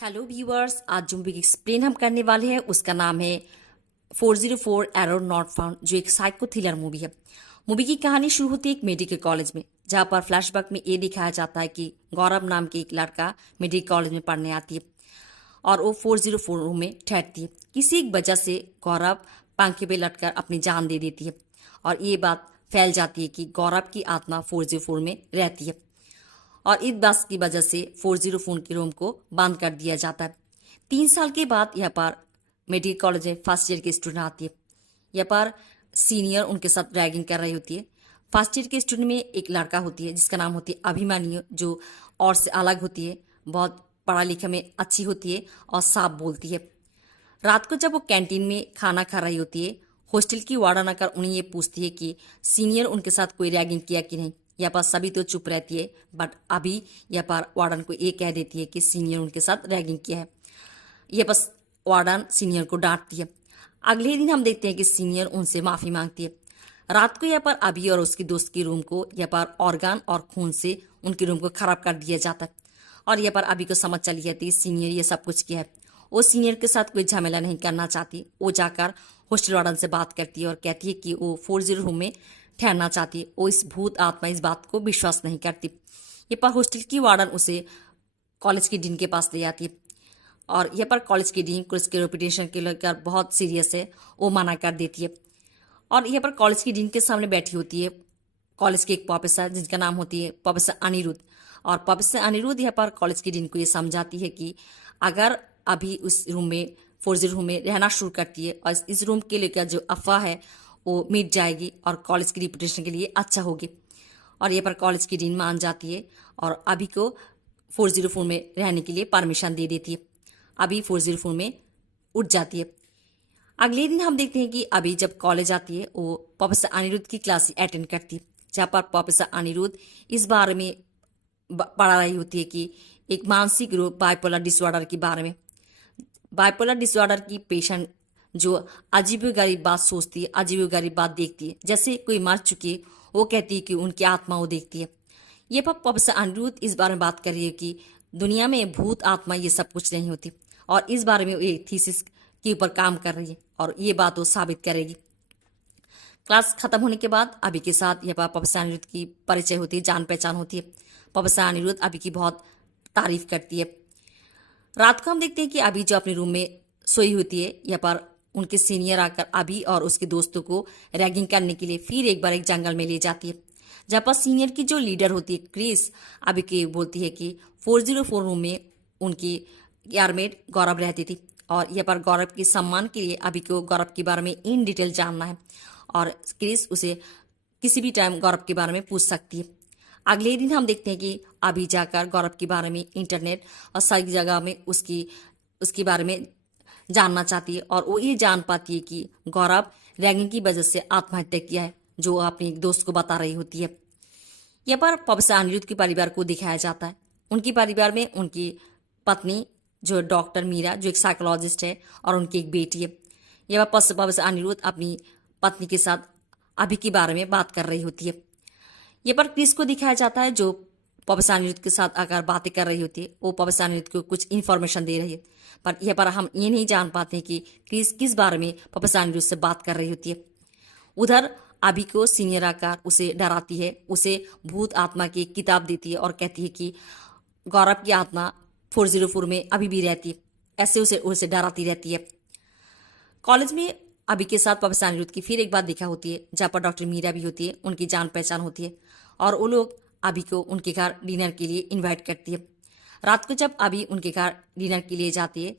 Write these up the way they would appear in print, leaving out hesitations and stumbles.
Hello viewers, आज जो movie explain हम करने वाले हैं उसका नाम है 404 एरर नॉट फाउंड, जो एक साइको थ्रिलर मूवी है। मूवी की कहानी शुरू होती है एक मेडिकल कॉलेज में, जहाँ पर फ्लैशबैक में ये दिखाया जाता है कि गौरव नाम के एक लड़का मेडिकल कॉलेज में पढ़ने आती है और वो 404 रूम में ठहरती है। किसी एक वजह से गौरव पंखे पे लटकर अपनी जान दे देती है और ये बात फैल जाती है कि गौरव की आत्मा 404 में रहती है और इस बात की वजह से 404 के रूम को बंद कर दिया जाता है। 3 साल के बाद यहाँ पर मेडिकल कॉलेज में फर्स्ट ईयर की स्टूडेंट आती है। यहाँ पर सीनियर उनके साथ रैगिंग कर रही होती है। फर्स्ट ईयर के स्टूडेंट में एक लड़का होती है जिसका नाम होती है अभिमन्यु, जो और से अलग होती है, बहुत पढ़ा लिखा में अच्छी होती है और साफ बोलती है। रात को जब वो कैंटीन में खाना खा रही होती है, हॉस्टल की वार्डन आकर उन्हें ये पूछती है कि सीनियर उनके साथ कोई रैगिंग किया कि नहीं। यहाँ पर सभी तो चुप रहती है, बट अभी यहाँ पर वार्डन को ये कह देती है कि सीनियर उनके साथ रैगिंग किया है। यह बस वार्डन सीनियर को डांटती है। अगले दिन हम देखते हैं कि सीनियर उनसे माफ़ी मांगती है। रात को यहाँ पर अभी और उसकी दोस्त के रूम को यहाँ पर ऑर्गन और खून से उनके रूम को खराब कर दिया जाता है और यहाँ पर अभी को समझ चली जाती है सीनियर ये सब कुछ किया है। वो सीनियर के साथ कोई झमेला नहीं करना चाहती। वो जाकर हॉस्टल वार्डन से बात करती है और कहती है कि वो 40 रूम में ठहरना चाहती है। वो इस भूत आत्मा इस बात को विश्वास नहीं करती। ये पर हॉस्टल की वार्डन उसे कॉलेज के डीन के पास ले जाती है और यहाँ पर कॉलेज के डीन उसके रेपुटेशन के लेकर बहुत सीरियस है, वो मना कर देती है। और यहाँ पर कॉलेज की डीन के सामने बैठी होती है कॉलेज के एक प्रोफेसर जिनका नाम होती है प्रोफेसर अनिरुद्ध। और प्रोफेसर अनिरुद्ध यहाँ पर कॉलेज की डीन को ये समझाती है कि अगर अभी उस रूम में 40 रूम में रहना शुरू करती है और इस रूम के लेकर जो अफवाह है वो मिट जाएगी और कॉलेज की रिपुटेशन के लिए अच्छा होगी। और ये पर कॉलेज की डीन मान जाती है और अभी को 404 में रहने के लिए परमिशन दे देती है। अभी 404 में उठ जाती है। अगले दिन हम देखते हैं कि अभी जब कॉलेज आती है वो प्रोफेसर अनिरुद्ध की क्लास अटेंड करती है, जहाँ पर प्रोफेसर अनिरुद्ध इस बारे में पढ़ा रही होती है कि एक मानसिक रोग बाइपोलर डिसऑर्डर के बारे में। बाइपोलर डिसऑर्डर की पेशेंट जो अजीबोगरीब बात सोचती है, अजीबोगरीब बात देखती है, जैसे कोई मर चुकी है, वो कहती है कि उनकी आत्मा वो देखती है। ये पर प्रोफेसर अनिरुद्ध इस बारे में बात कर रही है कि दुनिया में भूत आत्मा ये सब कुछ नहीं होती और इस बारे में वो एक थीसिस के ऊपर काम कर रही है और ये बात वो साबित करेगी। क्लास खत्म होने के बाद अभी के साथ यहाँ पर प्रोफेसर अनिरुद्ध की परिचय होती है, जान पहचान होती है। प्रोफेसर अनिरुद्ध अभी की बहुत तारीफ करती है। रात को हम देखते हैं कि अभी जो अपने रूम में सोई होती है, यहाँ पर उनके सीनियर आकर अभी और उसके दोस्तों को रैगिंग करने के लिए फिर एक बार एक जंगल में ले जाती है, जहाँ पर सीनियर की जो लीडर होती है क्रिस अभी की बोलती है कि 404 रूम में उनकी यारमेट गौरव रहती थी और यहाँ पर गौरव के सम्मान के लिए अभी को गौरव के बारे में इन डिटेल जानना है और क्रिस उसे किसी भी टाइम गौरव के बारे में पूछ सकती है। अगले दिन हम देखते हैं कि अभी जाकर गौरव के बारे में इंटरनेट और सारी जगह में उसके बारे में जानना चाहती है और वो ये जान पाती है कि गौरव रैगिंग की वजह से आत्महत्या किया है, जो अपने एक दोस्त को बता रही होती है। यहाँ पर प्रोफेसर अनिरुद्ध के परिवार को दिखाया जाता है। उनके परिवार में उनकी पत्नी जो डॉक्टर मीरा, जो एक साइकोलॉजिस्ट है, और उनकी एक बेटी है। यहाँ पर प्रोफेसर अनिरुद्ध अपनी पत्नी के साथ अभी के बारे में बात कर रही होती है। ये पर क्रिस को दिखाया जाता है जो प्रोफेसर अनिरुद्ध के साथ आकर बातें कर रही होती है। वो प्रोफेसर अनिरुद्ध को कुछ इन्फॉर्मेशन दे रही है, पर यहाँ पर हम ये नहीं जान पाते हैं कि क्रिस किस बारे में प्रोफेसर अनिरुद्ध से बात कर रही होती है। उधर अभी को सीनियर आकर उसे डराती है, उसे भूत आत्मा की किताब देती है और कहती है कि गौरव की आत्मा 404 में अभी भी रहती है। ऐसे उसे डराती रहती है। कॉलेज में अभी के साथ प्रोफेसर अनिरुद्ध की फिर एक बार देखा होती है, जहाँ पर डॉक्टर मीरा भी होती है, उनकी जान पहचान होती है और वो लोग अभी को उनके घर डिनर के लिए इनवाइट करती है। रात को जब अभी उनके घर डिनर के लिए जाती है,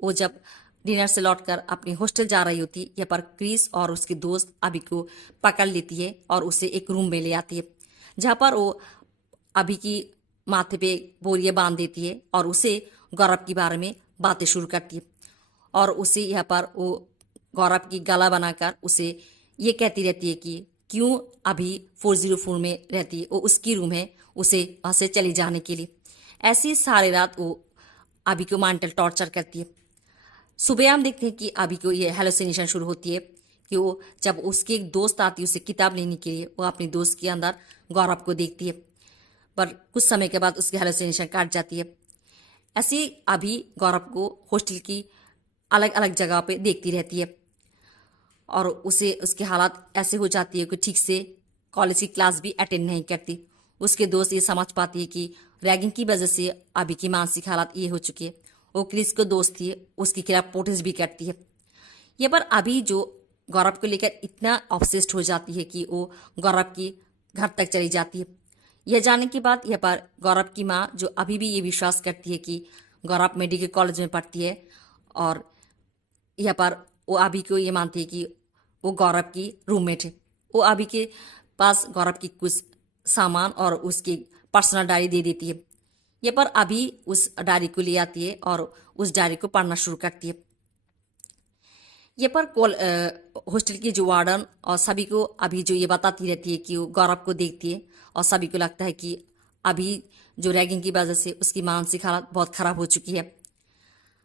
वो जब डिनर से लौटकर अपने हॉस्टल जा रही होती है, यहाँ पर क्रिस और उसके दोस्त अभी को पकड़ लेती है और उसे एक रूम में ले आती है, जहाँ पर वो अभी की माथे पे बोरिया बांध देती है और उसे गौरव के बारे में बातें शुरू करती है और उसे यहाँ पर वो गौरव की गला बनाकर उसे ये कहती रहती है कि क्यों अभी 404 में रहती है, वो उसकी रूम है, उसे वहाँ से चले जाने के लिए। ऐसी सारी रात वो अभी को मेंटल टॉर्चर करती है। सुबह हम देखते हैं कि अभी को ये हेलुसिनेशन शुरू होती है कि वो जब उसकी एक दोस्त आती है उसे किताब लेने के लिए, वो अपने दोस्त के अंदर गौरव को देखती है, पर कुछ समय के बाद उसकी हेलुसिनेशन काट जाती है। ऐसे ही अभी गौरव को हॉस्टल की अलग अलग जगह पे देखती रहती है और उसे उसके हालात ऐसे हो जाती है कि ठीक से कॉलेज की क्लास भी अटेंड नहीं करती। उसके दोस्त ये समझ पाती है कि रैगिंग की वजह से अभी की मानसिक हालत ये हो चुकी है। वो क्रिस को दोस्त थी, उसके खिलाफ प्रोटेस्ट भी करती है। ये पर अभी जो गौरव को लेकर इतना ऑब्सेस्ड हो जाती है कि वो गौरव की घर तक चली जाती है। यह जानने के बाद यह पर गौरव की माँ जो अभी भी ये विश्वास करती है कि गौरव मेडिकल कॉलेज में पढ़ती है और यह पर वो अभी को ये मानती है कि वो गौरव की रूममेट है। वो अभी के पास गौरव की कुछ सामान और उसकी पर्सनल डायरी दे देती है। ये पर अभी उस डायरी को ले आती है और उस डायरी को पढ़ना शुरू करती है। ये पर हॉस्टल की जो वार्डन और सभी को अभी जो ये बताती रहती है कि वो गौरव को देखती है और सभी को लगता है कि अभी जो रैगिंग की वजह से उसकी मानसिक हालत बहुत खराब हो चुकी है।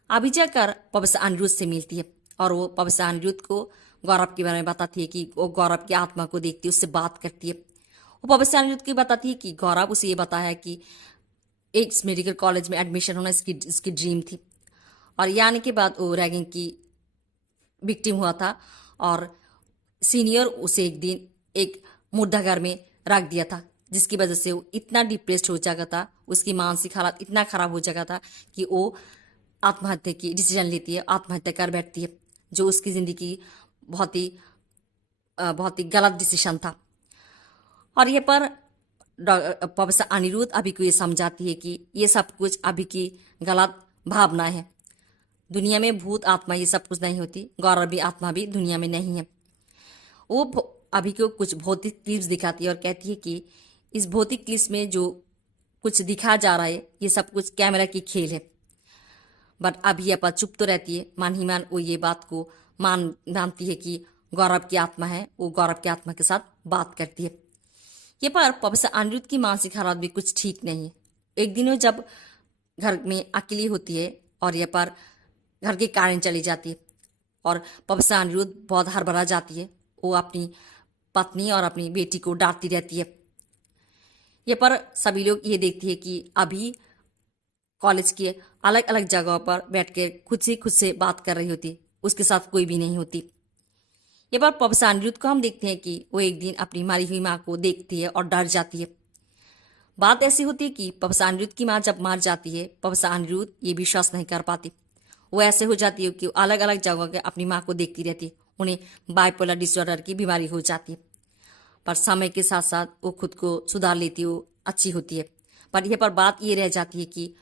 अभी जाकर प्रोफेसर अनिरुद्ध से मिलती है और वो प्रोफेसर अनिरुद्ध को गौरव के बारे में बताती है कि वो गौरव की आत्मा को देखती है, उससे बात करती है। वो प्रोफेसर अनिरुद्ध को बताती है कि गौरव उसे ये बताया कि एक मेडिकल कॉलेज में एडमिशन होना इसकी ड्रीम थी और ये आने के बाद वो रैगिंग की विक्टिम हुआ था और सीनियर उसे एक दिन एक मुर्दाघर में रख दिया था, जिसकी वजह से वो इतना डिप्रेस्ड हो जाता था, उसकी मानसिक हालत इतना खराब हो जाता था कि वो आत्महत्या की डिसीजन लेती है, आत्महत्या कर बैठती है, जो उसकी ज़िंदगी की बहुत ही गलत डिसीजन था। और ये पर प्रोफेसर अनिरुद्ध अभी को ये समझाती है कि ये सब कुछ अभी की गलत भावना है। दुनिया में भूत आत्मा ये सब कुछ नहीं होती, गौरव भी आत्मा भी दुनिया में नहीं है। वो अभी को कुछ भौतिक क्लिप्स दिखाती है और कहती है कि इस भौतिक क्लिप्स में जो कुछ दिखाया जा रहा है ये सब कुछ कैमरा की खेल है। बट अभी अपा चुप तो रहती है, मान ही मान वो ये बात को मानती है कि गौरव की आत्मा है, वो गौरव की आत्मा के साथ बात करती है। ये पर प्रोफेसर अनिरुद्ध की मानसिक हालत भी कुछ ठीक नहीं है। एक दिन वो जब घर में अकेली होती है और ये पर घर के कारण चली जाती है और प्रोफेसर अनिरुद्ध बहुत हड़बड़ा जाती है। वो अपनी पत्नी और अपनी बेटी को डांटती रहती है। ये पर सभी लोग ये देखती है कि अभी कॉलेज के अलग अलग जगहों पर बैठ कर खुद से बात कर रही होती, उसके साथ कोई भी नहीं होती। ये बार प्रोफेसर अनिरुद्ध को हम देखते हैं कि वो एक दिन अपनी मारी हुई माँ को देखती है और डर जाती है। बात ऐसी होती है कि प्रोफेसर अनिरुद्ध की माँ जब मार जाती है, प्रोफेसर अनिरुद्ध ये विश्वास नहीं कर पाती। वो ऐसे हो जाती है कि वो अलग अलग जगहों के अपनी माँ को देखती रहती है। उन्हें बाइपोलर डिसऑर्डर की बीमारी हो जाती है, पर समय के साथ साथ वो खुद को सुधार लेती है, वो अच्छी होती है। पर यह पर बात ये रह जाती है कि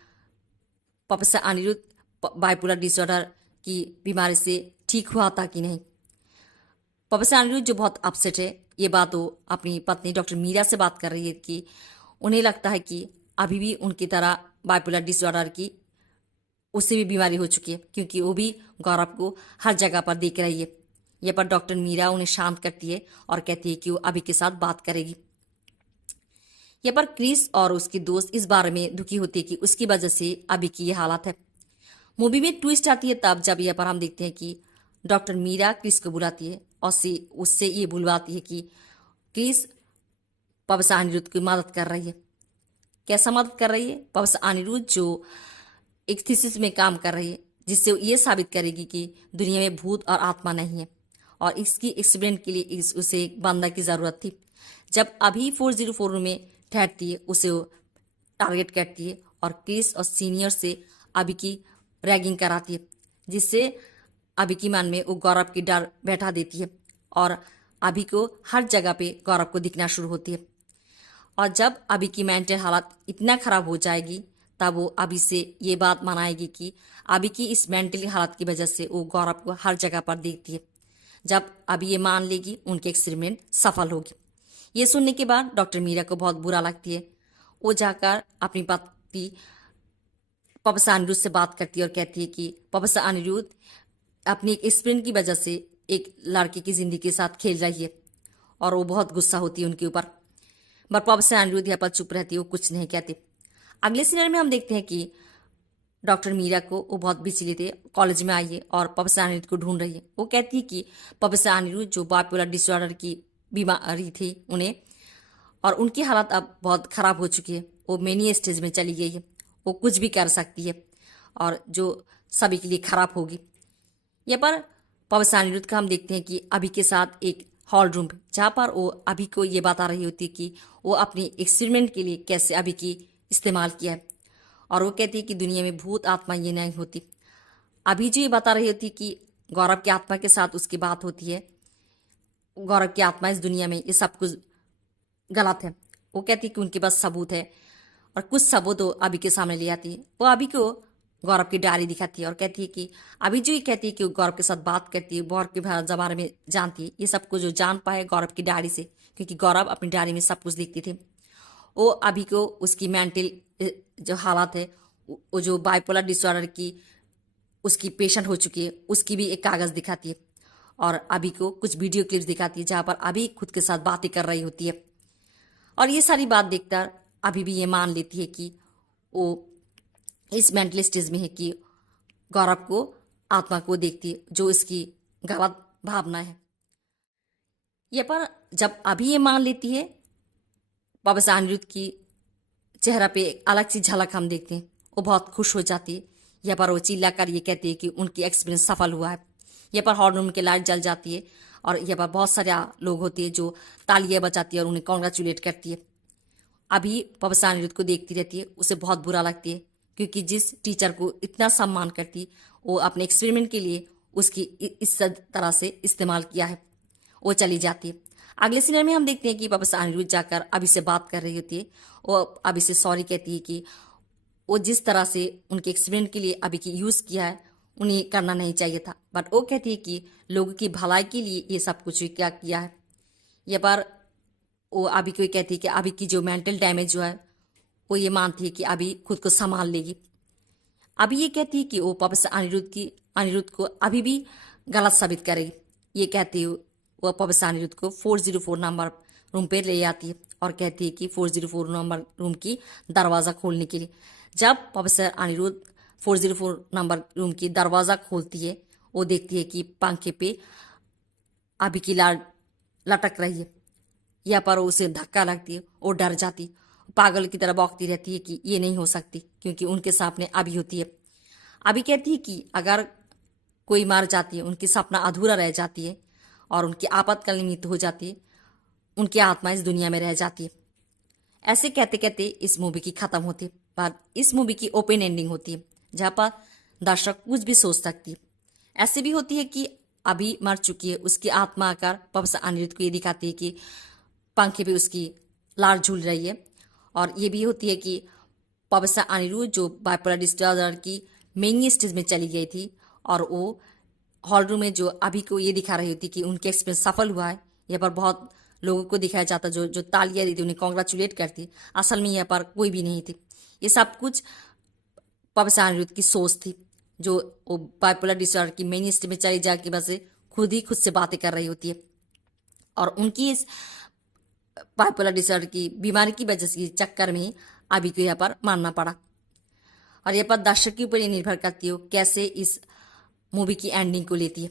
प्रोफेसर अनिरुद्ध बाइपोलर डिसऑर्डर की बीमारी से ठीक हुआ था कि नहीं। प्रोफेसर अनिरुद्ध जो बहुत अपसेट है, ये बात वो अपनी पत्नी डॉक्टर मीरा से बात कर रही है कि उन्हें लगता है कि अभी भी उनकी तरह बाइपोलर डिसऑर्डर की उससे भी बीमारी हो चुकी है, क्योंकि वो भी गौरव को हर जगह पर देख रही है। यह पर डॉक्टर मीरा उन्हें शांत करती है और कहती है कि वो अभी के साथ बात करेगी। यह पर क्रिस और उसकी दोस्त इस बारे में दुखी होती है कि उसकी वजह से अभी की ये हालत है। मूवी में ट्विस्ट आती है तब जब यह पर हम देखते हैं कि डॉक्टर मीरा क्रिस को बुलाती है और उससे ये बुलवाती है कि क्रिस प्रोफेसर अनिरुद्ध की मदद कर रही है। कैसा मदद कर रही है? प्रोफेसर अनिरुद्ध जो एक थीसिस में काम कर रही है, जिससे ये साबित करेगी कि दुनिया में भूत और आत्मा नहीं है, और इसकी एक्सपेरिमेंट के लिए उसे एक बंदा की ज़रूरत थी। जब अभी 404 रूम में ठहरती है, उसे वो टारगेट करती है और क्रिस और सीनियर से अभी की रैगिंग कराती है, जिससे अभी की मन में वो गौरव की डर बैठा देती है और अभी को हर जगह पे गौरव को दिखना शुरू होती है। और जब अभी की मेंटल हालत इतना खराब हो जाएगी तब वो अभी से ये बात मनाएगी कि अभी की इस मेंटल हालत की वजह से वो गौरव को हर जगह पर देखती है। जब अभी ये मान लेगी, उनके एक्सपेरिमेंट सफल होगी। ये सुनने के बाद डॉक्टर मीरा को बहुत बुरा लगती है। वो जाकर अपनी पति प्रोफेसर अनिरुद्ध से बात करती है और कहती है कि प्रोफेसर अनिरुद्ध अपनी एक्सपेरिमेंट की वजह से एक लड़की की ज़िंदगी के साथ खेल रही है, और वो बहुत गुस्सा होती है उनके ऊपर। बट प्रोफेसर अनिरुद्ध यहाँ पर चुप रहती है, वो कुछ नहीं कहती। अगले सीनर में हम देखते हैं कि डॉक्टर मीरा को वो बहुत बिजी लेते कॉलेज में आई है और प्रोफेसर अनिरुद्ध को ढूंढ रही है। वो कहती है कि प्रोफेसर अनिरुद्ध जो बाइपोलर डिसऑर्डर की बीमारी थी उन्हें, और उनकी हालत अब बहुत ख़राब हो चुकी है, वो मेनी स्टेज में चली गई है, वो कुछ भी कर सकती है। और जो सभी के लिए खराब होगी। यहाँ पर पवसा अनिरुद्ध का हम देखते हैं कि अभी के साथ एक हॉल रूम जहाँ पर वो अभी को ये बता रही होती है कि वो अपनी एक्सपेरिमेंट के लिए कैसे अभी की इस्तेमाल किया है। और वो कहती है कि दुनिया में भूत आत्मा ये नहीं होती। अभी जो ये बता रही होती कि गौरव की आत्मा के साथ उसकी बात होती है, गौरव की आत्मा इस दुनिया में, ये सब कुछ गलत है। वो कहती है कि उनके पास सबूत है और कुछ सबूत वो अभी के सामने ले आती है। वो अभी को गौरव की डायरी दिखाती है और कहती है कि अभी जो ये कहती है कि वो गौरव के साथ बात करती है, गौरव के बारे में जानती है, ये सब कुछ जो जान पाए गौरव की डायरी से, क्योंकि गौरव अपनी डायरी में सब कुछ लिखती थी। वो अभी को उसकी मेंटल जो हालात है, वो जो बाइपोलर डिसऑर्डर की उसकी पेशेंट हो चुकी है, उसकी भी एक कागज़ दिखाती है और अभी को कुछ वीडियो क्लिप्स दिखाती है जहाँ पर अभी खुद के साथ बातें कर रही होती है। और ये सारी बात देखकर अभी भी ये मान लेती है कि वो इस मेंटल स्टेज में है कि गौरव को आत्मा को देखती है, जो इसकी गलत भावना है। ये पर जब अभी ये मान लेती है, पवसा अनिरुद्ध की चेहरा पे एक अलग सी झलक हम देखते हैं। वो बहुत खुश हो जाती है। यहाँ पर वो चिल्ला कर ये कहती है कि उनकी एक्सपीरियंस सफल हुआ है। यहाँ पर हॉल रूम की लाइट जल जाती है और यहाँ पर बहुत सारे लोग होते हैं जो तालियां बजाती है और उन्हें कॉन्ग्रेचुलेट करती है। अभी पवसा अनिरुद्ध को देखती रहती है, उसे बहुत बुरा लगती है क्योंकि जिस टीचर को इतना सम्मान करती वो अपने एक्सपेरिमेंट के लिए उसकी इस तरह से इस्तेमाल किया है। वो चली जाती है। अगले सीन में हम देखते हैं कि पवसा अनिरुद्ध जाकर अभी से बात कर रही होती है। वो अभी से सॉरी कहती है कि वो जिस तरह से उनके एक्सपेरिमेंट के लिए अभी की यूज़ किया है उन्हें करना नहीं चाहिए था, बट वो कहती है कि लोगों की भलाई के लिए ये सब कुछ क्या किया है। ये बार वो अभी को कहती है कि अभी की जो मेंटल डैमेज जो है वो ये मानती है कि अभी खुद को संभाल लेगी। अभी ये कहती है कि वो पवसा अनिरुद्ध को अभी भी गलत साबित करेगी। ये कहती है वो पवसा अनिरुद्ध को 404 नंबर रूम पे ले आती है और कहती है कि 404 नंबर रूम की दरवाज़ा खोलने के लिए। जब पवसा अनिरुद्ध 404 नंबर रूम की दरवाज़ा खोलती है, वो देखती है कि पंखे पे अभी की लाड़ लटक रही है। या पर उसे धक्का लगती है, वो डर जाती, पागल की तरह बौखती रहती है कि ये नहीं हो सकती क्योंकि उनके सामने अभी होती है। अभी कहती है कि अगर कोई मर जाती है, उनकी सपना अधूरा रह जाती है और उनकी आपातकालीन मृत्यु हो जाती है, उनकी आत्मा इस दुनिया में रह जाती है। ऐसे कहते कहते इस मूवी की खत्म होती है, पर इस मूवी की ओपन एंडिंग होती है जहाँ पर दर्शक कुछ भी सोच सकती है। ऐसे भी होती है कि अभी मर चुकी है, उसकी आत्मा आकर पवसा अनिरुद्ध को ये दिखाती है कि पंखे पे उसकी लार झूल रही है। और ये भी होती है कि पवसा अनिरुद्ध जो बाइपोलर डिसऑर्डर की मेन स्टेज में चली गई थी और वो हॉल रूम में जो अभी को ये दिखा रही होती कि उनके एक्सपीरियंस सफल हुआ है। यहाँ पर बहुत लोगों को दिखाया जाता जो जो तालियां दी थी, उन्हें कॉन्ग्रेचुलेट करती। असल में यहाँ पर कोई भी नहीं थी। ये सब कुछ पवसा अनिरुद्ध की सोच थी, जो वो बाइपोलर डिसऑर्डर की मेन स्टेज में चली जाके बस खुद ही खुद से बातें कर रही होती है। और उनकी इस बाइपोलर डिसऑर्डर की बीमारी की वजह से चक्कर में अभी को यहाँ पर मानना पड़ा। और यहाँ पर दर्शक के ऊपर ये निर्भर करती हो कैसे इस मूवी की एंडिंग को लेती है।